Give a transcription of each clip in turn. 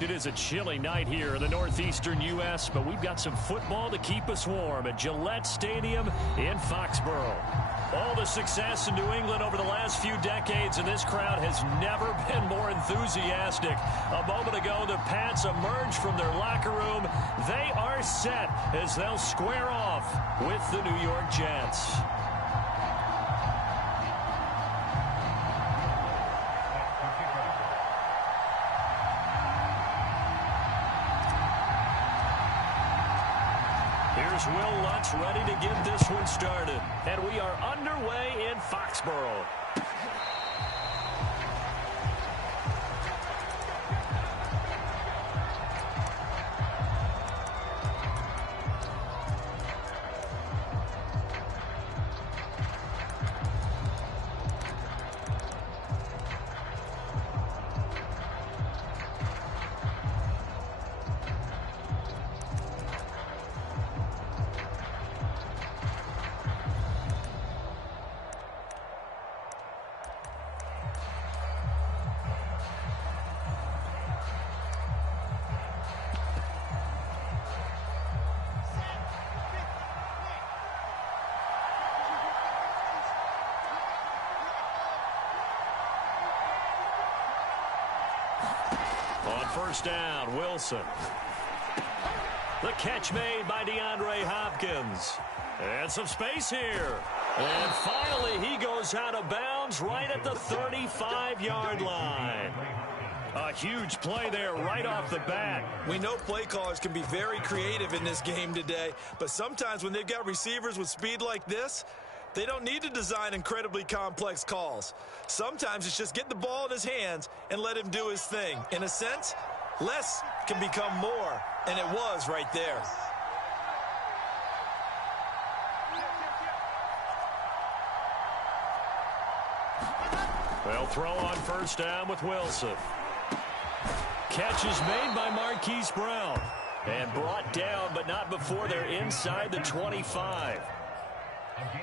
It is a chilly night here in the northeastern U.S., but we've got some football to keep us warm at Gillette Stadium in Foxborough. All the success in New England over the last few decades, and this crowd has never been more enthusiastic. A moment ago, the Pats emerged from their locker room. They are set as they'll square off with the New York Jets. Here's Will Lutz ready to get this one started. And we are underway in Foxborough. On first down, Wilson. The catch made by DeAndre Hopkins. And some space here. And finally, he goes out of bounds right at the 35-yard line. A huge play there right off the bat. We know play callers can be very creative in this game today, but sometimes when they've got receivers with speed like this, they don't need to design incredibly complex calls. Sometimes it's just get the ball in his hands and let him do his thing. In a sense, less can become more, and it was right there. They'll throw on first down with Wilson. Catch is made by Marquise Brown. And brought down, but not before they're inside the 25.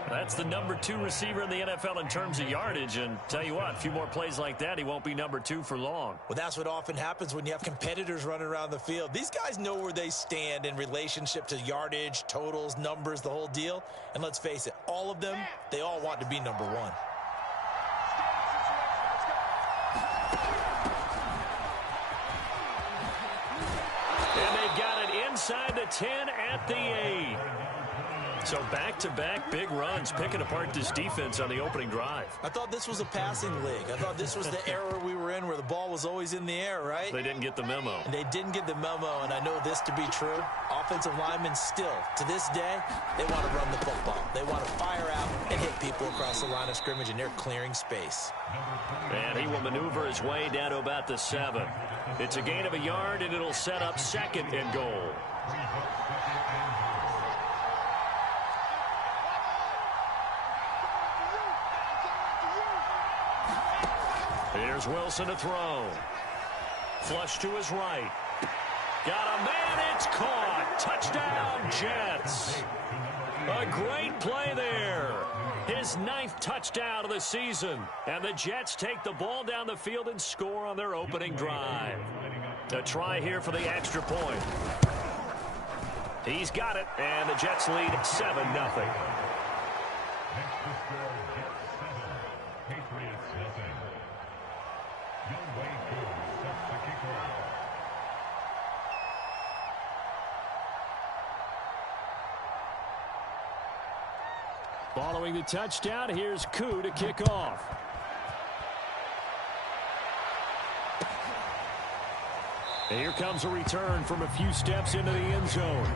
That's the number 2 receiver in the NFL in terms of yardage. And tell you what, a few more plays like that, he won't be number 2 for long. Well, that's what often happens when you have competitors running around the field. These guys know where they stand in relationship to yardage, totals, numbers, the whole deal. And let's face it, all of them, they all want to be number 1. And they've got it inside the 10 at the 8. So back-to-back big runs, picking apart this defense on the opening drive. I thought this was a passing league. I thought this was the era we were in where the ball was always in the air, right? They didn't get the memo. And they didn't get the memo, and I know this to be true. Offensive linemen still, to this day, they want to run the football. They want to fire out and hit people across the line of scrimmage, and they're clearing space. And he will maneuver his way down to about the 7. It's a gain of a yard, and it'll set up 2nd and goal. Here's Wilson to throw. Flush to his right. Got a man, it's caught. Touchdown, Jets. A great play there. His 9th touchdown of the season. And the Jets take the ball down the field and score on their opening drive. A try here for the extra point. He's got it, and the Jets lead 7-0. Following the touchdown, here's Koo to kick off. And here comes a return from a few steps into the end zone.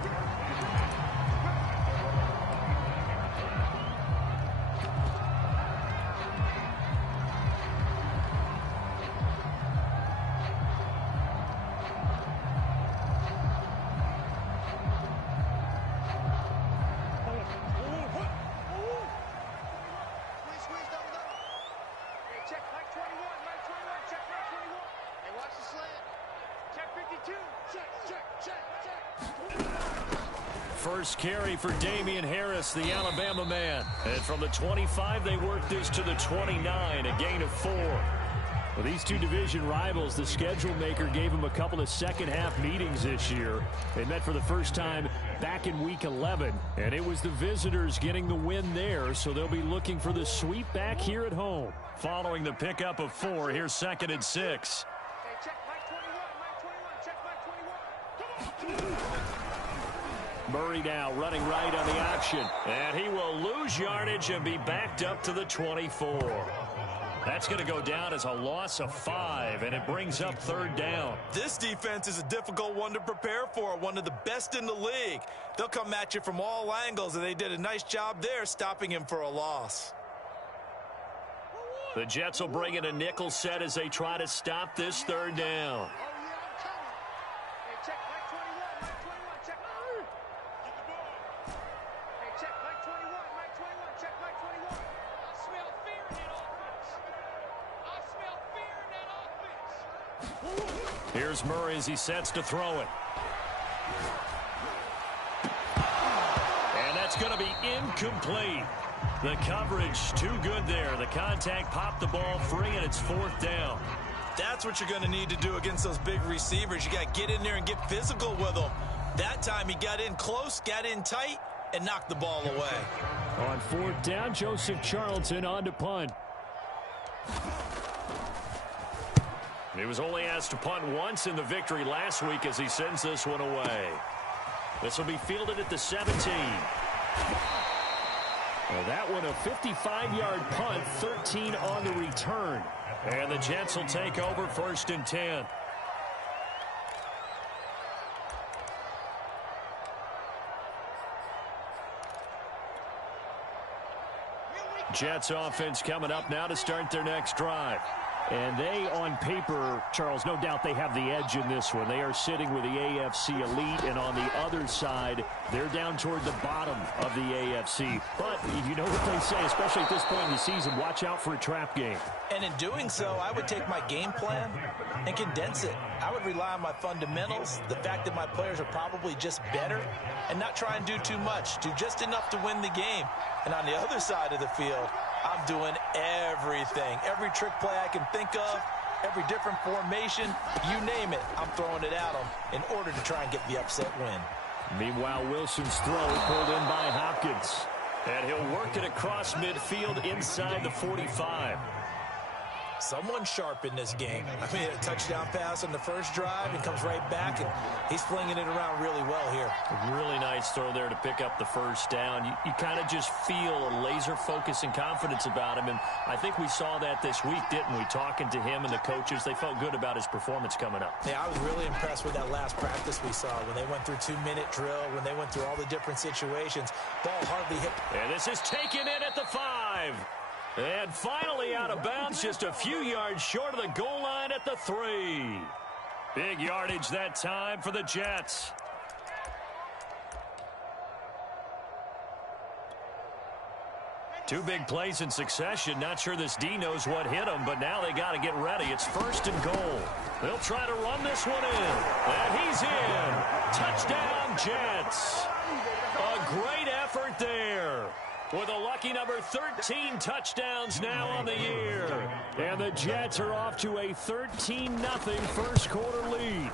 First carry for Damian Harris, the Alabama man. And from the 25, they work this to the 29, a gain of 4. Well, these two division rivals, the schedule maker gave them a couple of second-half meetings this year. They met for the first time back in Week 11, and it was the visitors getting the win there, so they'll be looking for the sweep back here at home. Following the pickup of 4, here's 2nd and 6. Murray now running right on the option, and he will lose yardage and be backed up to the 24. That's going to go down as a loss of 5, and it brings up 3rd down. This defense is a difficult one to prepare for, one of the best in the league. They'll come at you from all angles, and they did a nice job there stopping him for a loss. The Jets will bring in a nickel set as they try to stop this 3rd down. Here's Murray as he sets to throw it. And that's going to be incomplete. The coverage too good there. The contact popped the ball free, and it's 4th down. That's what you're going to need to do against those big receivers. You got to get in there and get physical with them. That time he got in close, got in tight, and knocked the ball away. On 4th down, Joseph Charlton on to punt. He was only asked to punt once in the victory last week as he sends this one away. This will be fielded at the 17. Well, that one a 55-yard punt, 13 on the return. And the Jets will take over 1st and 10. Jets offense coming up now to start their next drive. And they, on paper, Charles, no doubt they have the edge in this one. They are sitting with the AFC elite, and on the other side, they're down toward the bottom of the AFC. But you know what they say, especially at this point in the season, watch out for a trap game. And in doing so, I would take my game plan and condense it. I would rely on my fundamentals, the fact that my players are probably just better, and not try and do too much, do just enough to win the game. And on the other side of the field, I'm doing everything. Every trick play I can think of, every different formation, you name it, I'm throwing it at them in order to try and get the upset win. Meanwhile, Wilson's throw pulled in by Hopkins. And he'll work it across midfield inside the 45. Someone sharp in this game. I mean, a touchdown pass on the first drive and comes right back, and he's flinging it around really well here. A really nice throw there to pick up the 1st down. You kind of just feel a laser focus and confidence about him, and I think we saw that this week, didn't we? Talking to him and the coaches, they felt good about his performance coming up. Yeah, I was really impressed with that last practice we saw when they went through 2-minute drill, when they went through all the different situations. Ball hardly hit. And this is taken in at the 5. And finally out of bounds, just a few yards short of the goal line at the 3. Big yardage that time for the Jets. Two big plays in succession. Not sure this D knows what hit him, but now they got to get ready. It's 1st and goal. They'll try to run this one in. And he's in. Touchdown, Jets. A great effort there. With a lucky number 13 touchdowns now on the year. And the Jets are off to a 13-0 first quarter lead.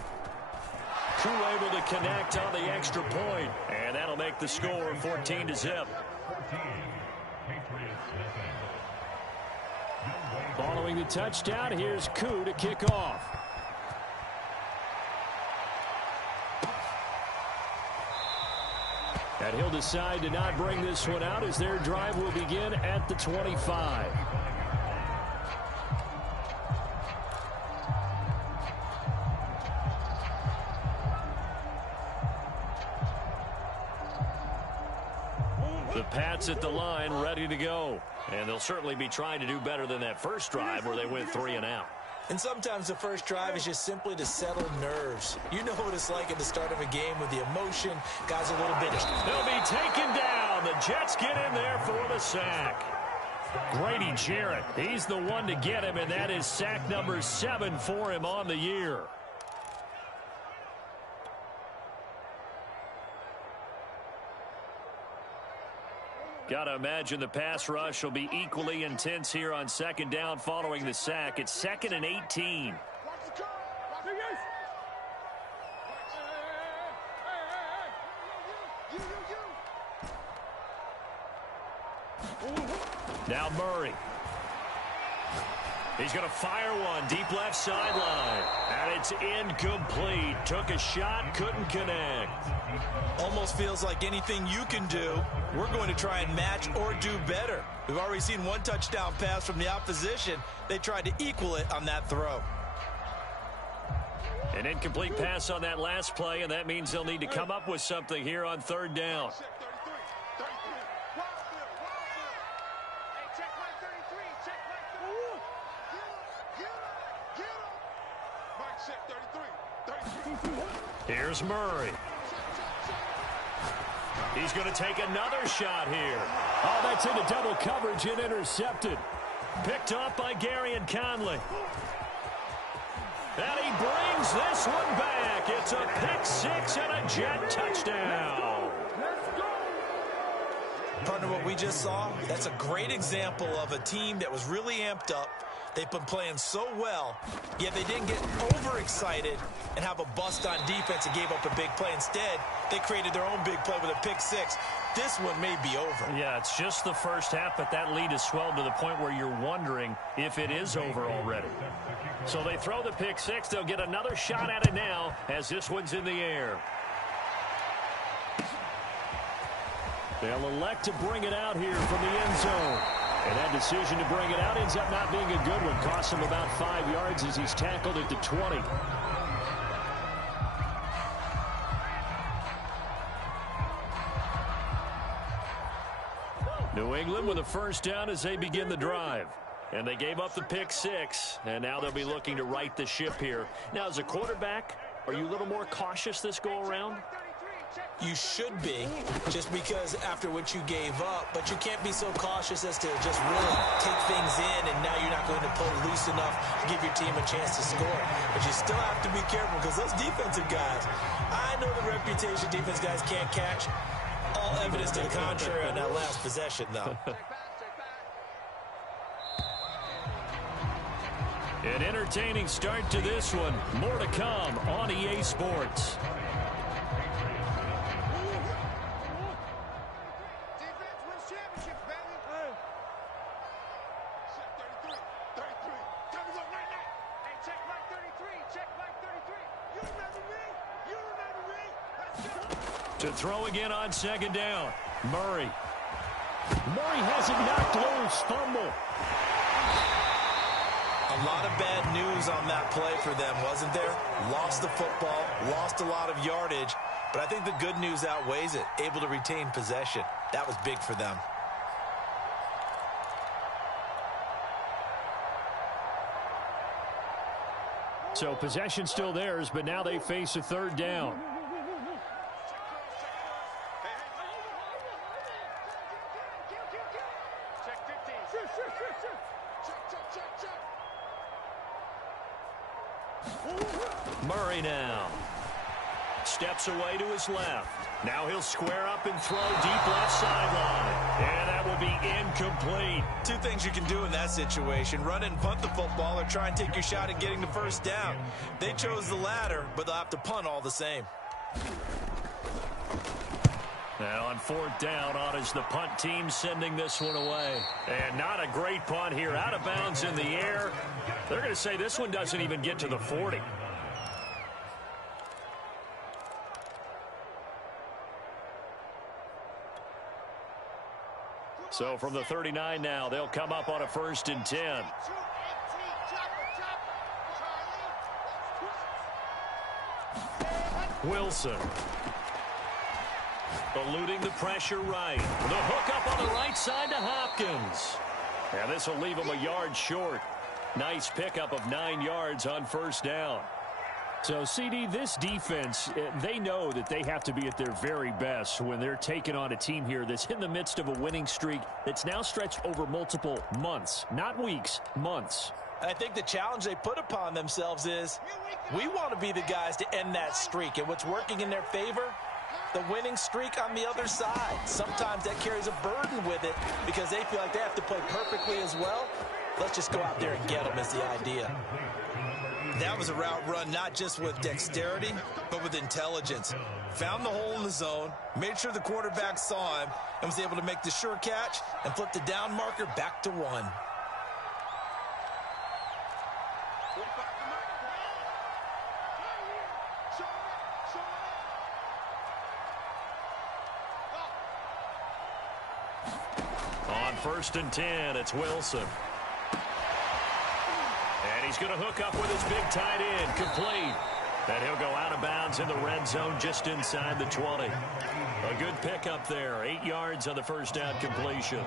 Crew able to connect on the extra point. And that'll make the score 14-0. Following the touchdown, here's Koo to kick off. And he'll decide to not bring this one out as their drive will begin at the 25. The Pats at the line ready to go. And they'll certainly be trying to do better than that first drive where they went 3 and out. And sometimes the first drive is just simply to settle nerves. You know what it's like at the start of a game with the emotion. Guys a little bit. They'll be taken down. The Jets get in there for the sack. Grady Jarrett, he's the one to get him, and that is sack number 7 for him on the year. Got to imagine the pass rush will be equally intense here on second down following the sack. It's 2nd and 18. Now Murray. He's going to fire one deep left sideline. And it's incomplete. Took a shot, couldn't connect. Almost feels like anything you can do, we're going to try and match or do better. We've already seen one touchdown pass from the opposition. They tried to equal it on that throw. An incomplete pass on that last play, and that means they'll need to come up with something here on third down. Here's Murray. He's going to take another shot here. Oh, that's into double coverage and intercepted. Picked off by Garyon Conley. And he brings this one back. It's a pick six and a Jet touchdown. Partner, what we just saw, that's a great example of a team that was really amped up. They've been playing so well, yet they didn't get overexcited and have a bust on defense and gave up a big play. Instead, they created their own big play with a pick six. This one may be over. Yeah, it's just the first half, but that lead has swelled to the point where you're wondering if it is over already. So they throw the pick six. They'll get another shot at it now as this one's in the air. They'll elect to bring it out here from the end zone. And that decision to bring it out ends up not being a good one. Costs him about 5 yards as he's tackled at the 20. New England with a first down as they begin the drive. And they gave up the pick six, and now they'll be looking to right the ship here. Now, as a quarterback, are you a little more cautious this go-around? You should be, just because after what you gave up, but you can't be so cautious as to just really take things in, and now you're not going to play loose enough to give your team a chance to score. But you still have to be careful because those defensive guys, I know the reputation defense guys can't catch. All evidence to the contrary on that last possession, though. An entertaining start to this one. More to come on EA Sports. To throw again on second down. Murray. Murray has it knocked loose. Fumble. A lot of bad news on that play for them, wasn't there? Lost the football, lost a lot of yardage, but I think the good news outweighs it. Able to retain possession. That was big for them. So possession still theirs, but now they face a third down. Murray now steps away to his left. Now he'll square up and throw deep left sideline. And that will be incomplete. Two things you can do in that situation. Run and punt the football or try and take your shot at getting the first down. They chose the latter, but they'll have to punt all the same. Now on fourth down, on is the punt team sending this one away. And not a great punt here. Out of bounds in the air. They're going to say this one doesn't even get to the 40. So from the 39 now, they'll come up on a 1st and 10. Wilson. Eluding the pressure right. The hook up on the right side to Hopkins. And this will leave him a yard short. Nice pickup of 9 yards on first down. So, CD, this defense, they know that they have to be at their very best when they're taking on a team here that's in the midst of a winning streak that's now stretched over multiple months. Not weeks, months. I think the challenge they put upon themselves is we want to be the guys to end that streak. And what's working in their favor, The winning streak on the other side. Sometimes that carries a burden with it because they feel like they have to play perfectly as well. Let's just go out there and get them is the idea. That was a route run not just with dexterity, but with intelligence. Found the hole in the zone, made sure the quarterback saw him, and was able to make the sure catch and flip the down marker back to 1. On 1st and 10, it's Wilson. And he's going to hook up with his big tight end, complete. And he'll go out of bounds in the red zone just inside the 20. A good pickup there, 8 yards on the first down completion.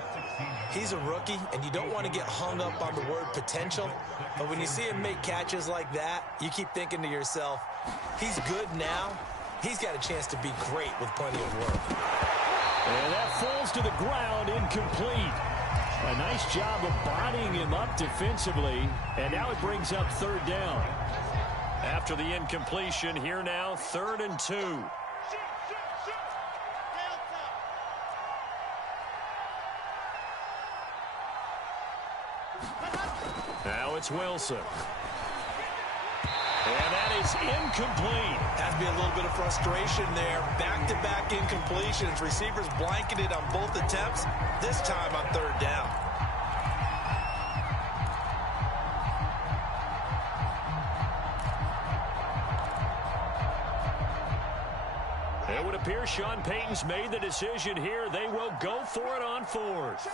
He's a rookie, and you don't want to get hung up on the word potential. But when you see him make catches like that, you keep thinking to yourself, he's good now. He's got a chance to be great with plenty of work. And that falls to the ground, incomplete. A nice job of bodying him up defensively, and now it brings up 3rd down. After the incompletion, here now, 3rd and 2. Now it's Wilson. And that is incomplete. Has to be a little bit of frustration there. Back-to-back incompletions. Receivers blanketed on both attempts, this time on 3rd down. It would appear Sean Payton's made the decision here. They will go for it on 4th.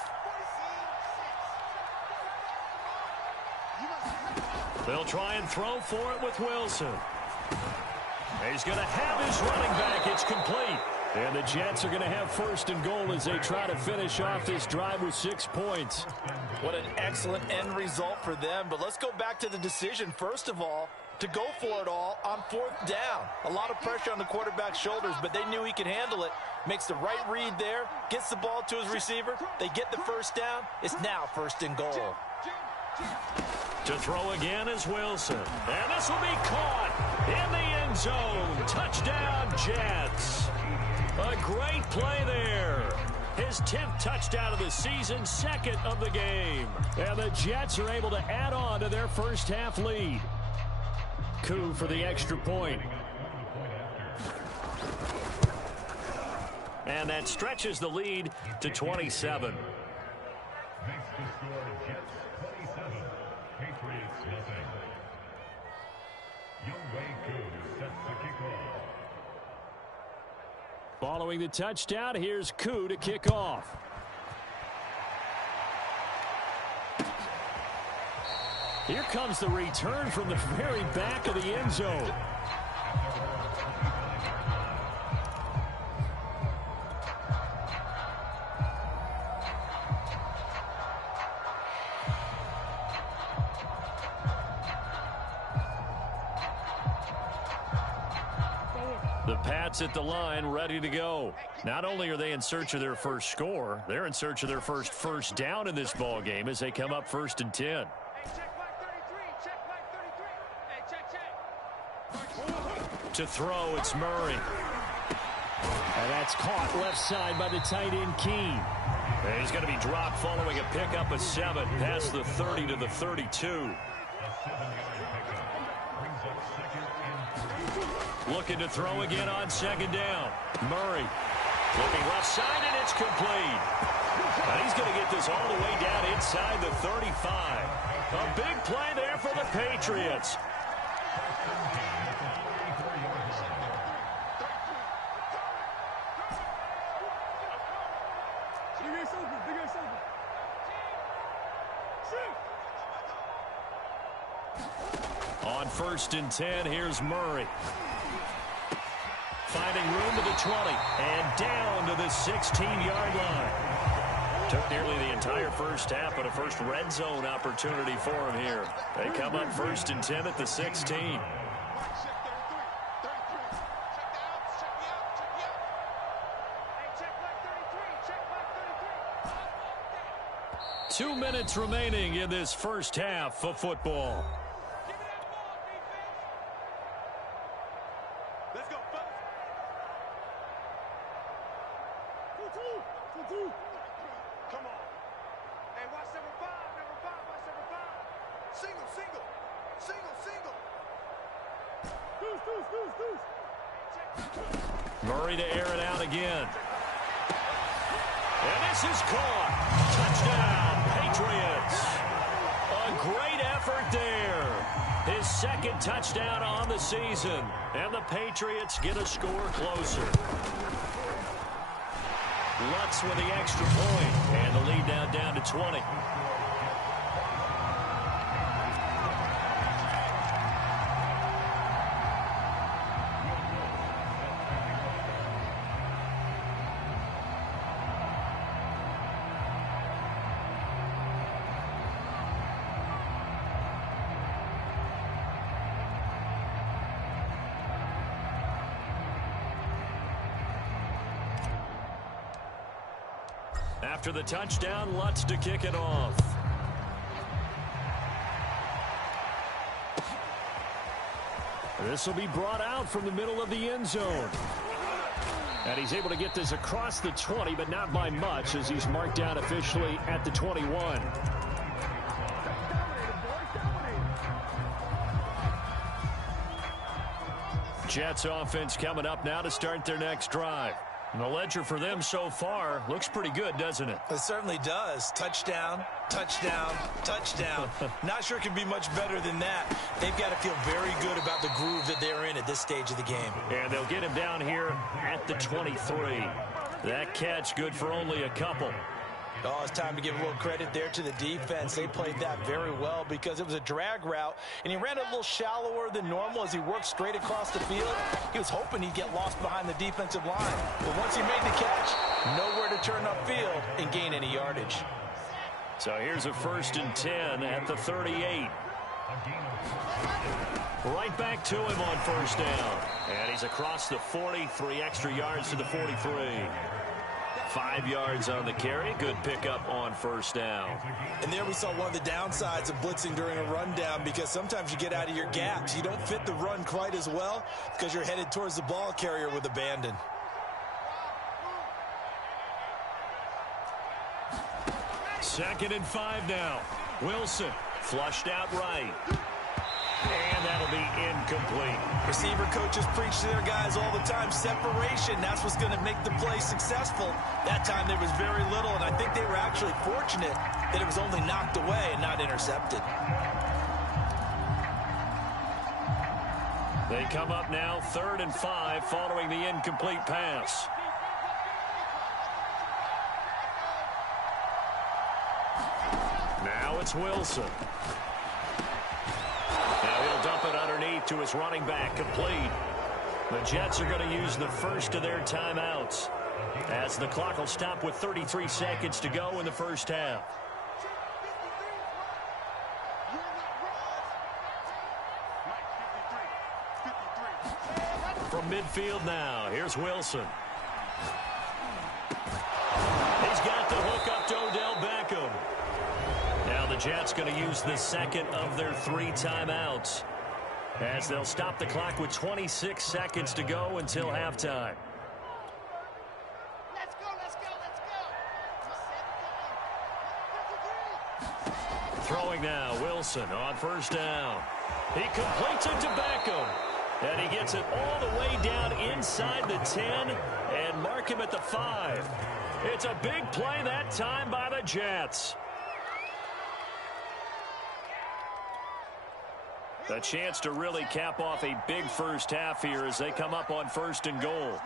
They'll try and throw for it with Wilson. He's going to have his running back. It's complete. And the Jets are going to have 1st and goal as they try to finish off this drive with 6 points. What an excellent end result for them. But let's go back to the decision, first of all, to go for it all on 4th down. A lot of pressure on the quarterback's shoulders, but they knew he could handle it. Makes the right read there, gets the ball to his receiver. They get the 1st down. It's now 1st and goal. To throw again is Wilson. And this will be caught in the end zone. Touchdown, Jets. A great play there. His 10th touchdown of the season, 2nd of the game. And the Jets are able to add on to their first half lead. Koo for the extra point. And that stretches the lead to 27. Following the touchdown, here's Koo to kick off. Here comes the return from the very back of the end zone. The Pats at the line, ready to go. Not only are they in search of their first score, they're in search of their first down in this ball game as they come up 1st and 10. To throw, it's Murray. And that's caught left side by the tight end, Keene. And he's going to be dropped following a pickup of 7 past the 30 to the 32. Looking to throw again on 2nd down. Murray looking left side, and it's complete. And he's going to get this all the way down inside the 35. A big play there for the Patriots. On 1st and 10, here's Murray. Finding room to the 20 and down to the 16-yard line. Took nearly the entire first half, but a first red zone opportunity for him here. They come up 1st and 10 at the 16. 2 minutes remaining in this first half of football. Come on. Hey, watch number five. Watch number five. Single. Murray to air it out again. And this is caught. Touchdown, Patriots. A great effort there. His second touchdown on the season. And the Patriots get a score closer. Lutz with the extra point. And the lead now down to 20. After the touchdown, Lutz to kick it off. This will be brought out from the middle of the end zone. And he's able to get this across the 20, but not by much, as he's marked down officially at the 21. Jets offense coming up now to start their next drive. And the ledger for them so far looks pretty good, doesn't it? It certainly does. Touchdown. Not sure it can be much better than that. They've got to feel very good about the groove that they're in at this stage of the game. And they'll get him down here at the 23. That catch good for only a couple. Oh, it's time to give a little credit there to the defense. They played that very well because it was a drag route, and he ran a little shallower than normal as he worked straight across the field. He was hoping he'd get lost behind the defensive line. But once he made the catch, nowhere to turn upfield and gain any yardage. So here's a 1st and 10 at the 38. Right back to him on 1st down. And he's across the 40, 3 extra yards to the 43. 5 yards on the carry. Good pickup on 1st down. And there we saw one of the downsides of blitzing during a rundown, because sometimes you get out of your gaps. You don't fit the run quite as well because you're headed towards the ball carrier with abandon. Second and 5 now. Wilson flushed out right. And that'll be incomplete. Receiver coaches preach to their guys all the time. Separation, that's what's going to make the play successful. That time there was very little, and I think they were actually fortunate that it was only knocked away and not intercepted. They come up now 3rd and 5 following the incomplete pass. Now it's Wilson. Now he'll dump it underneath to his running back, complete. The Jets are going to use the first of their timeouts, as the clock will stop with 33 seconds to go in the first half. From midfield now, here's Wilson. He's got the hook up to Odell Beckham. Now the Jets going to use the second of their 3 timeouts, as they'll stop the clock with 26 seconds to go until halftime. Let's go. Throwing now, Wilson on 1st down. He completes it to Beckham. And he gets it all the way down inside the 10 and mark him at the 5. It's a big play that time by the Jets. A chance to really cap off a big first half here as they come up on 1st and goal.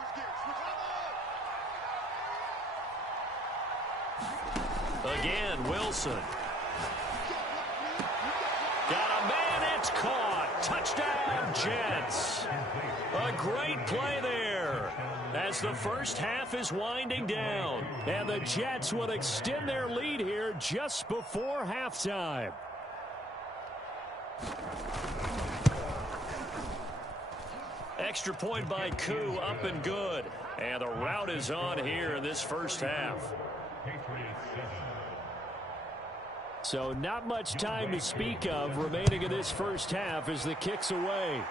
Again, Wilson. Got a man, it's caught. Touchdown, Jets. A great play there as the first half is winding down. And the Jets will extend their lead here just before halftime. Extra point by Koo, up and good. And the route is on here in this first half. So not much time to speak of remaining in this first half as the kick's away.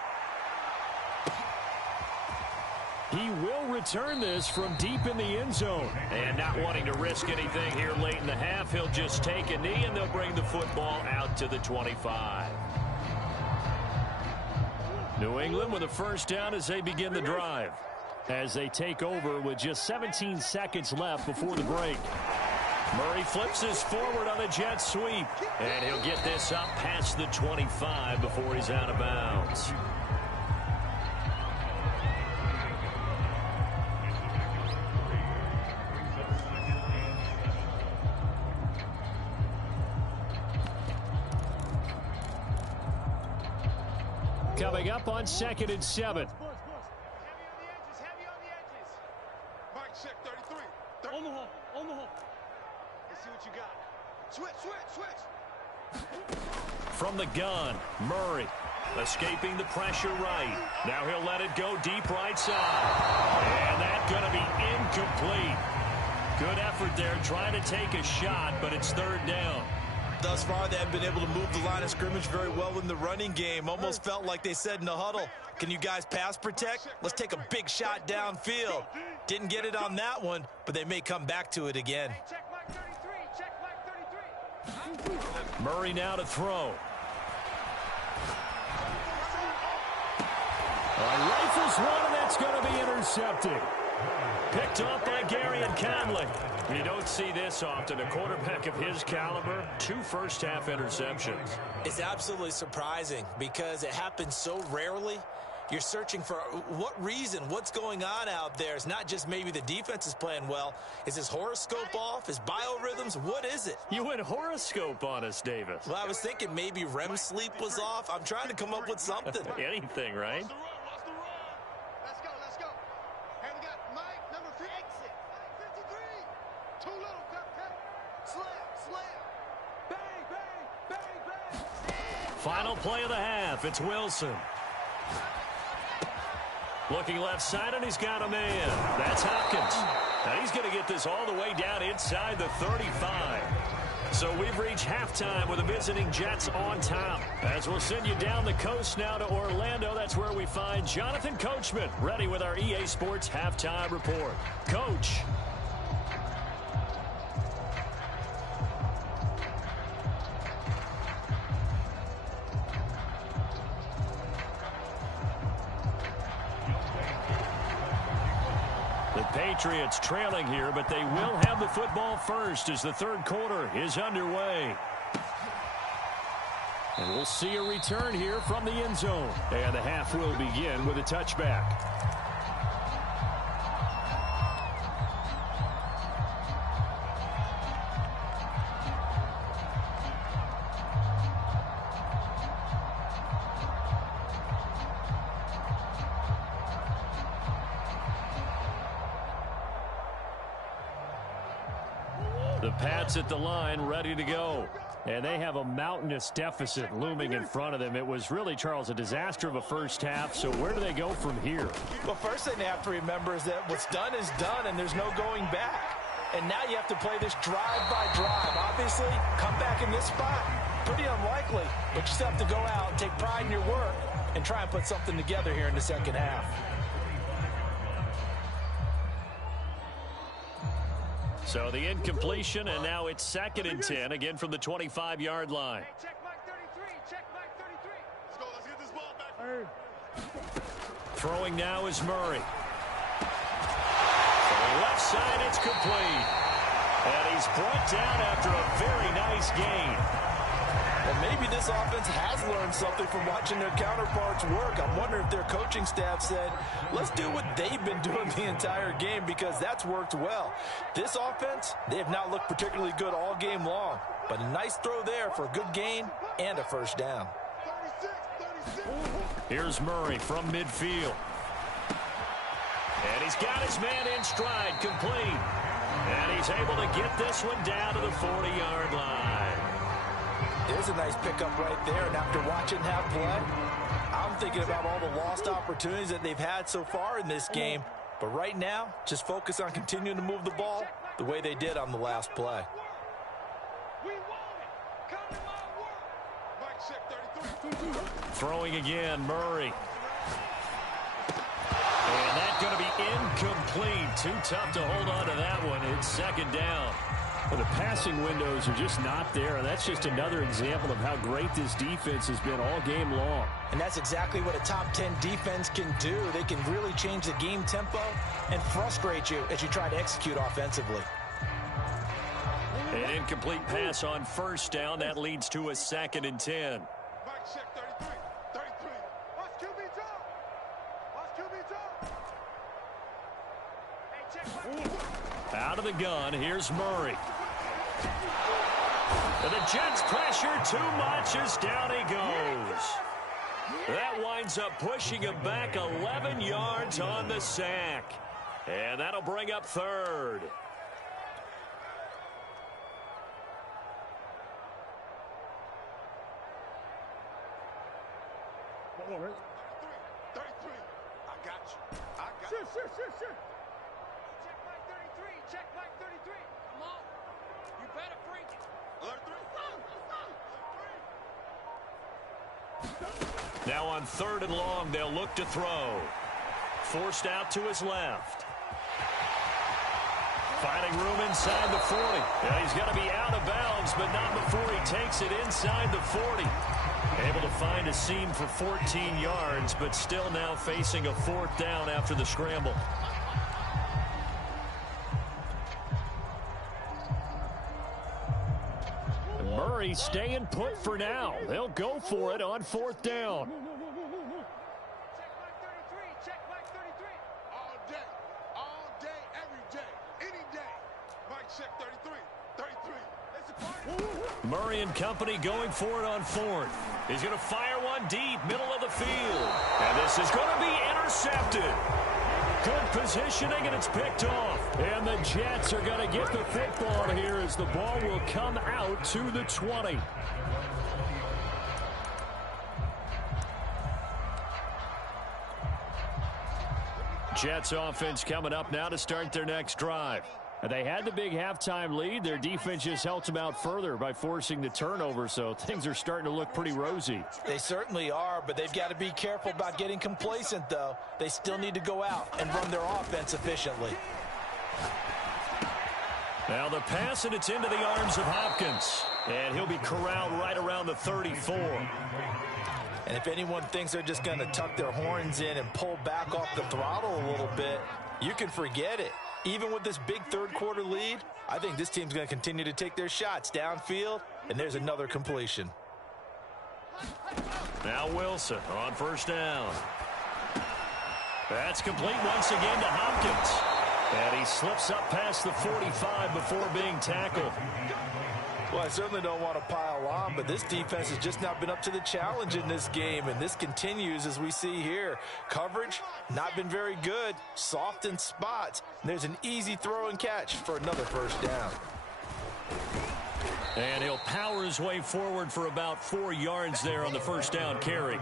He will return this from deep in the end zone. And not wanting to risk anything here late in the half, he'll just take a knee, and they'll bring the football out to the 25. New England with a first down as they begin the drive. As they take over with just 17 seconds left before the break. Murray flips this forward on a jet sweep. And he'll get this up past the 25 before he's out of bounds. Coming up on 2nd and 7. Heavy on the edges. Mike, check 33. On the hole. Let's see what you got. Switch. From the gun, Murray escaping the pressure right. Now he'll let it go deep right side. And that's going to be incomplete. Good effort there trying to take a shot, but it's 3rd down. Thus far, they haven't been able to move the line of scrimmage very well in the running game. Almost felt like they said in the huddle, can you guys pass protect? Let's take a big shot downfield. Didn't get it on that one, but they may come back to it again. Hey, check Mike 33. Check Mike 33. Murray now to throw. Rifles one, and that's going to be intercepted. Picked off by Garyon Conley. You don't see this often. A quarterback of his caliber, 2 first-half interceptions. It's absolutely surprising because it happens so rarely. You're searching for what reason, what's going on out there. It's not just maybe the defense is playing well. Is his horoscope off? His biorhythms? What is it? You went horoscope on us, Davis. Well, I was thinking maybe REM sleep was off. I'm trying to come up with something. Anything, right? Watch the run. Let's go. Hey, we got Mike, number 3, exit. 53. Too little, cut. Slam. Bang. Final play of the half. It's Wilson. Looking left side, and he's got a man. That's Hopkins. Now he's going to get this all the way down inside the 35. So we've reached halftime with the visiting Jets on top. As we'll send you down the coast now to Orlando, that's where we find Jonathan Coachman, ready with our EA Sports Halftime Report. Coach. Patriots trailing here, but they will have the football first as the 3rd quarter is underway. And we'll see a return here from the end zone. And the half will begin with a touchback. The Pats at the line, ready to go. And they have a mountainous deficit looming in front of them. It was really, Charles, a disaster of a first half. So where do they go from here? Well, first thing they have to remember is that what's done is done, and there's no going back. And now you have to play this drive by drive. Obviously, come back in this spot, pretty unlikely. But you still have to go out and take pride in your work and try and put something together here in the second half. So the incompletion, and now it's 2nd and 10, again from the 25-yard line. Hey, check Mike 33. Check Mike 33. Let's go. Let's get this ball back. Throwing now is Murray. From the left side, it's complete. And he's brought down after a very nice gain. Well, maybe this offense has learned something from watching their counterparts work. I'm wondering if their coaching staff said, let's do what they've been doing the entire game, because that's worked well. This offense, they have not looked particularly good all game long, but a nice throw there for a good gain and a first down. 36. Here's Murray from midfield. And he's got his man in stride, complete. And he's able to get this one down to the 40-yard line. There's a nice pickup right there, and after watching that play, I'm thinking about all the lost opportunities that they've had so far in this game. But right now, just focus on continuing to move the ball the way they did on the last play. We want it. Come to my work. Mike, check 33. Throwing again, Murray. And that's going to be incomplete. Too tough to hold on to that one. It's second down. Well, the passing windows are just not there, and that's just another example of how great this defense has been all game long. And that's exactly what a top 10 defense can do. They can really change the game tempo and frustrate you as you try to execute offensively. An incomplete pass on first down. That leads to a 2nd and 10. Mike, check 33. 33. Watch QB drop. Watch QB drop. Hey, check. Out of the gun, here's Murray. And the Jets pressure too much as down he goes. That winds up pushing him back 11 yards on the sack. And that'll bring up 3rd. All right. 33. I got you. I got you. Sure. Check Mike 33. Check Mike 33. Come on. You better bring it. 33. Now on 3rd and long, they'll look to throw. Forced out to his left. Finding room inside the 40. Yeah, he's going to be out of bounds, but not before he takes it inside the 40. Able to find a seam for 14 yards, but still now facing a 4th down after the scramble. Murray staying put for now. They'll go for it on 4th down. Check Mike 33. All day, every day, any day. Mike check 33. 33. It's a party. Murray and company going for it on 4th. He's going to fire one deep, middle of the field. And this is going to be intercepted. Good positioning, and it's picked off. And the Jets are going to get the football here as the ball will come out to the 20. Jets offense coming up now to start their next drive. And they had the big halftime lead. Their defense just helped them out further by forcing the turnover, so things are starting to look pretty rosy. They certainly are, but they've got to be careful about getting complacent, though. They still need to go out and run their offense efficiently. Now the pass, and it's into the arms of Hopkins. And he'll be corralled right around the 34. And if anyone thinks they're just going to tuck their horns in and pull back off the throttle a little bit, you can forget it. Even with this big 3rd quarter lead, I think this team's going to continue to take their shots downfield, and there's another completion. Now Wilson on 1st down. That's complete once again to Hopkins. And he slips up past the 45 before being tackled. Well, I certainly don't want to pile on, but this defense has just not been up to the challenge in this game, and this continues as we see here. Coverage, not been very good, soft in spots. There's an easy throw and catch for another 1st down. And he'll power his way forward for about 4 yards there on the 1st down carry.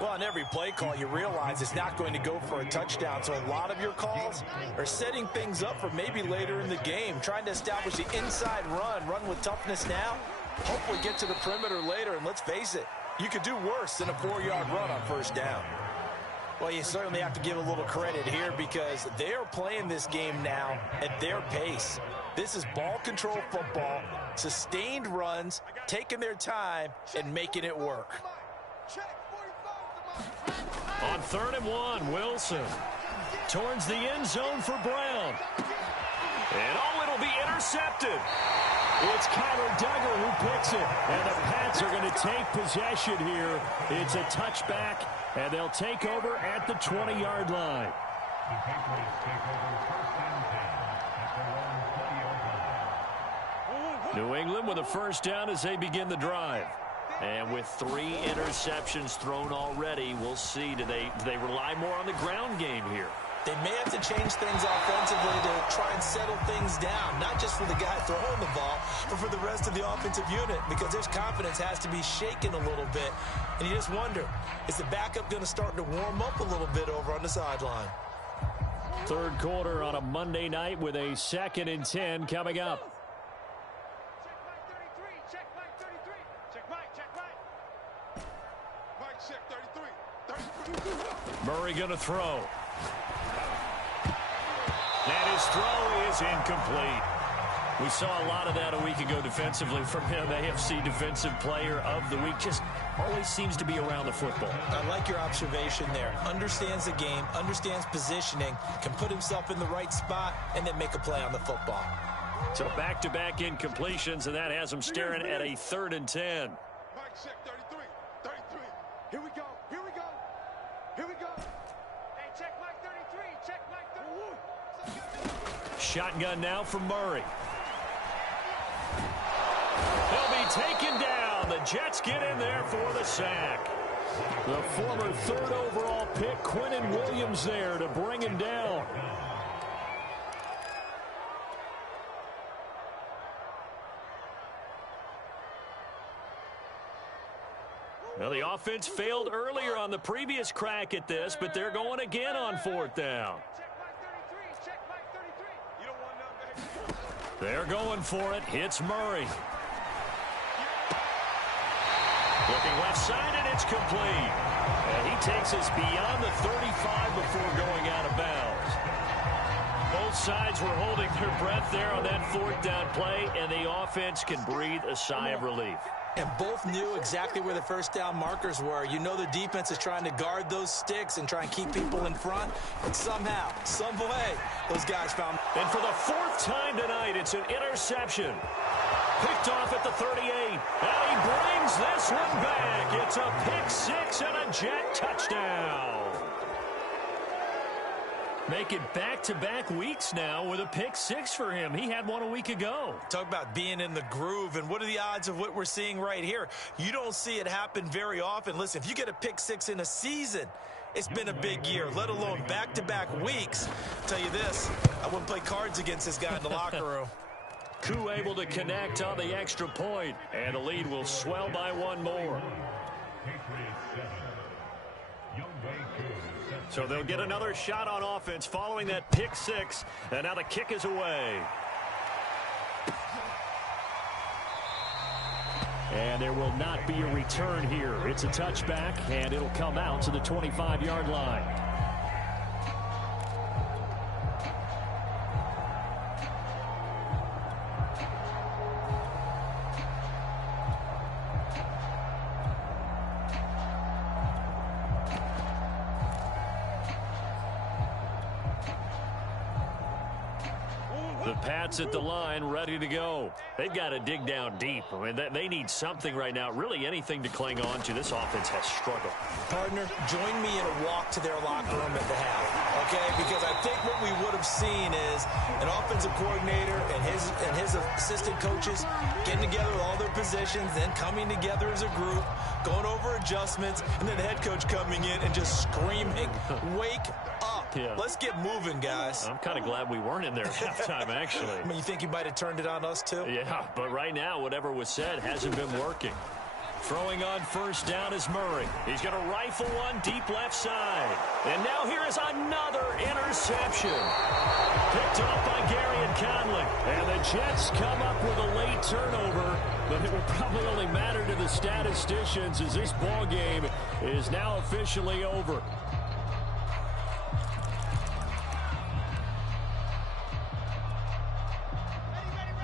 Well, on every play call, you realize it's not going to go for a touchdown. So a lot of your calls are setting things up for maybe later in the game, trying to establish the inside run with toughness now, hopefully get to the perimeter later. And let's face it, you could do worse than a 4-yard run on 1st down. Well, you certainly have to give a little credit here because they are playing this game now at their pace. This is ball control football, sustained runs, taking their time, and making it work. On 3rd and 1, Wilson towards the end zone for Brown. And it'll be intercepted. It's Kyler Duggar who picks it. And the Pats are going to take possession here. It's a touchback, and they'll take over at the 20-yard line. New England with a 1st down as they begin the drive. And with 3 interceptions thrown already, we'll see. Do they rely more on the ground game here? They may have to change things offensively to try and settle things down, not just for the guy throwing the ball, but for the rest of the offensive unit, because their confidence has to be shaken a little bit. And you just wonder, is the backup going to start to warm up a little bit over on the sideline? 3rd quarter on a Monday night with a 2nd and 10 coming up. Murray going to throw. his throw is incomplete. We saw a lot of that a week ago defensively from him. AFC Defensive Player of the Week. Just always seems to be around the football. I like your observation there. Understands the game, understands positioning, can put himself in the right spot, and then make a play on the football. So back-to-back incompletions, and that has him staring at a 3rd and 10. Mike, check 33. 33. Here we go. Here we go. Here we go. Hey, check Mike 33. Check Mike 33. Shotgun now from Murray. They'll be taken down. The Jets get in there for the sack. The former 3rd overall pick, Quinnen Williams, there to bring him down. Well, the offense failed earlier on the previous crack at this, but they're going again on 4th down. They're going for it. Hits Murray. Looking left side, and it's complete. And he takes us beyond the 35 before going out of bounds. Both sides were holding their breath there on that 4th down play, and the offense can breathe a sigh of relief. And both knew exactly where the 1st down markers were. You know the defense is trying to guard those sticks and try and keep people in front. But somehow, some way, those guys found. And for the 4th time tonight, it's an interception. Picked off at the 38. And he brings this one back. It's a pick 6 and a Jet touchdown. Make it back-to-back weeks now with a pick 6 for him. He had one a week ago. Talk about being in the groove, and what are the odds of what we're seeing right here? You don't see it happen very often. Listen, if you get a pick 6 in a season, it's been a big year, let alone back-to-back weeks. I'll tell you this, I wouldn't play cards against this guy in the locker room. Koo able to connect on the extra point, and the lead will swell by one more. So they'll get another shot on offense following that pick 6, and now the kick is away. And there will not be a return here. It's a touchback, and it'll come out to the 25-yard line. The Pats at the line, ready to go. They've got to dig down deep. I mean, they need something right now, really anything to cling on to. This offense has struggled. Partner, join me in a walk to their locker room at the half, okay? Because I think what we would have seen is an offensive coordinator and his assistant coaches getting together with all their positions, then coming together as a group, going over adjustments, and then the head coach coming in and just screaming, wake up. Yeah. Let's get moving, guys. I'm kind of glad we weren't in there at halftime, actually. I mean, you think he might have turned it on us, too? Yeah, but right now, whatever was said hasn't been working. Throwing on 1st down is Murray. He's going to rifle one deep left side. And now here is another interception. Picked off by Gary Conley. And the Jets come up with a late turnover, but it will probably only matter to the statisticians as this ball game is now officially over.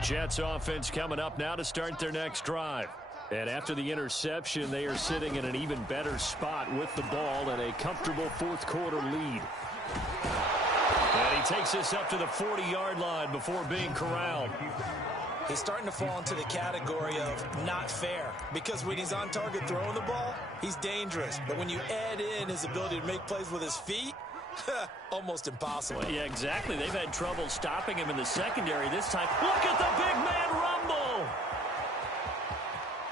Jets offense coming up now to start their next drive. And after the interception, they are sitting in an even better spot with the ball and a comfortable 4th quarter lead. And he takes this up to the 40-yard line before being corralled. He's starting to fall into the category of not fair, because when he's on target throwing the ball, he's dangerous. But when you add in his ability to make plays with his feet, almost impossible. Yeah, exactly. They've had trouble stopping him in the secondary this time. Look at the big man rumble.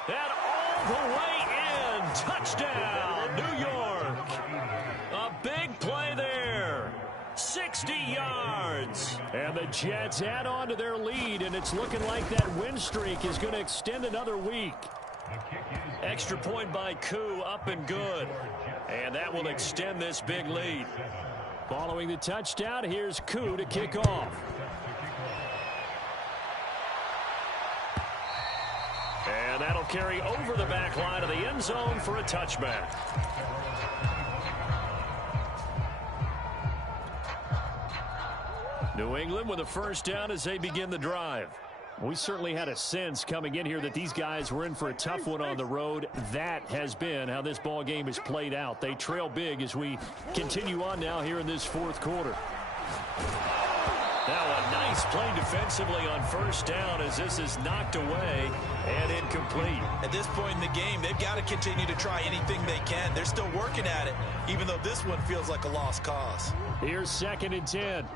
And all the way in. Touchdown, New York. A big play there. 60 yards. And the Jets add on to their lead, and it's looking like that win streak is going to extend another week. Extra point by Koo, up and good. And that will extend this big lead. Following the touchdown, here's Koo to kick off. And that'll carry over the back line of the end zone for a touchback. New England with a first down as they begin the drive. We certainly had a sense coming in here that these guys were in for a tough one on the road. That has been how this ball game has played out. They trail big as we continue on now here in this fourth quarter. Now a nice play defensively on first down as this is knocked away and incomplete. At this point in the game, they've got to continue to try anything they can. They're still working at it, even though this one feels like a lost cause. Here's 2nd and 10.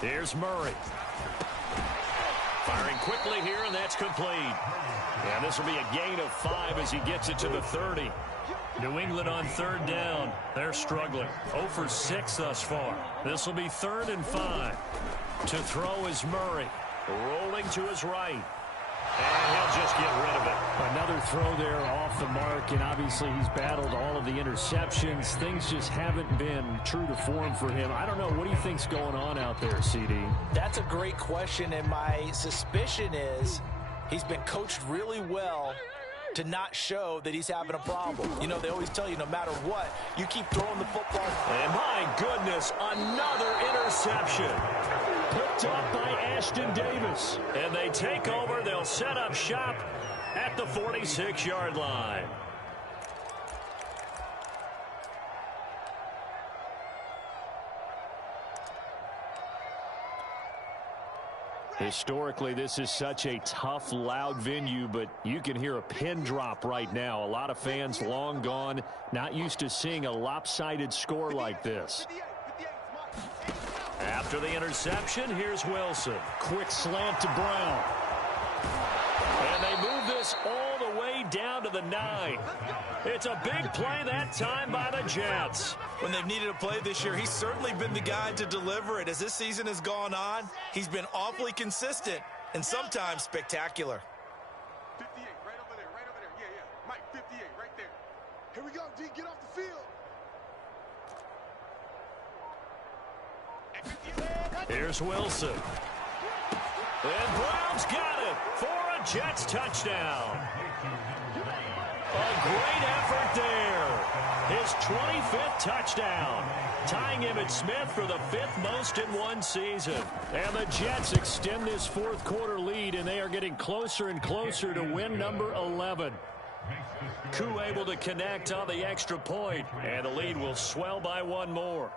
Here's Murray. Firing quickly here, and that's complete. And this will be a gain of 5 as he gets it to the 30. New England on 3rd down. They're struggling. 0 for 6 thus far. This will be 3rd and 5. To throw is Murray. Rolling to his right. And he'll just get rid of it. Another throw there off the mark, and obviously he's battled all of the interceptions. Things just haven't been true to form for him. I don't know. What do you think's going on out there, CD? That's a great question, and my suspicion is he's been coached really well to not show that he's having a problem. You know, they always tell you no matter what, you keep throwing the football. And my goodness, another interception. Picked up by Ashton Davis. And they take over. They'll set up shop at the 46-yard line. Historically, this is such a tough, loud venue, but you can hear a pin drop right now. A lot of fans long gone, not used to seeing a lopsided score like this. After the interception, here's Wilson. Quick slant to Brown. And they move this all the way down to the 9. It's a big play that time by the Jets. When they've needed a play this year, he's certainly been the guy to deliver it. As this season has gone on, he's been awfully consistent and sometimes spectacular. 58, right over there, right over there. Yeah, yeah. Mike, 58, right there. Here we go, D, get off the field. Here's Wilson. And Brown's got it for a Jets touchdown. A great effort there. His 25th touchdown. Tying Emmitt Smith for the 5th most in one season. And the Jets extend this fourth quarter lead, and they are getting closer and closer to win number 11. Koo able to connect on the extra point, and the lead will swell by 1 more.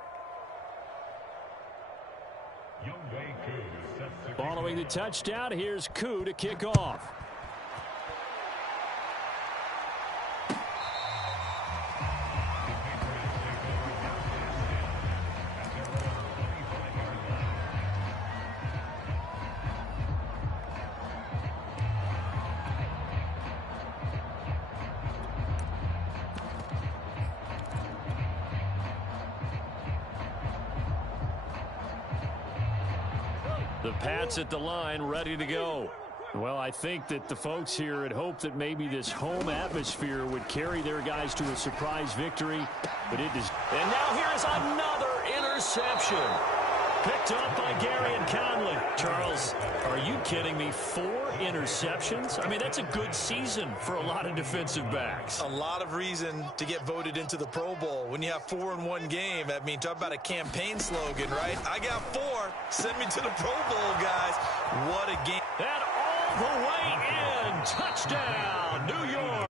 Following the touchdown, here's Koo to kick off. The Pats at the line, ready to go. Well, I think that the folks here had hoped that maybe this home atmosphere would carry their guys to a surprise victory, but it is. And now here's another interception. Picked up by Garyon Conley. Charles, are you kidding me? 4 interceptions? I mean, that's a good season for a lot of defensive backs. A lot of reason to get voted into the Pro Bowl. When you have 4 in one game, I mean, talk about a campaign slogan, right? I got 4. Send me to the Pro Bowl, guys. What a game. And all the way in. Touchdown, New York.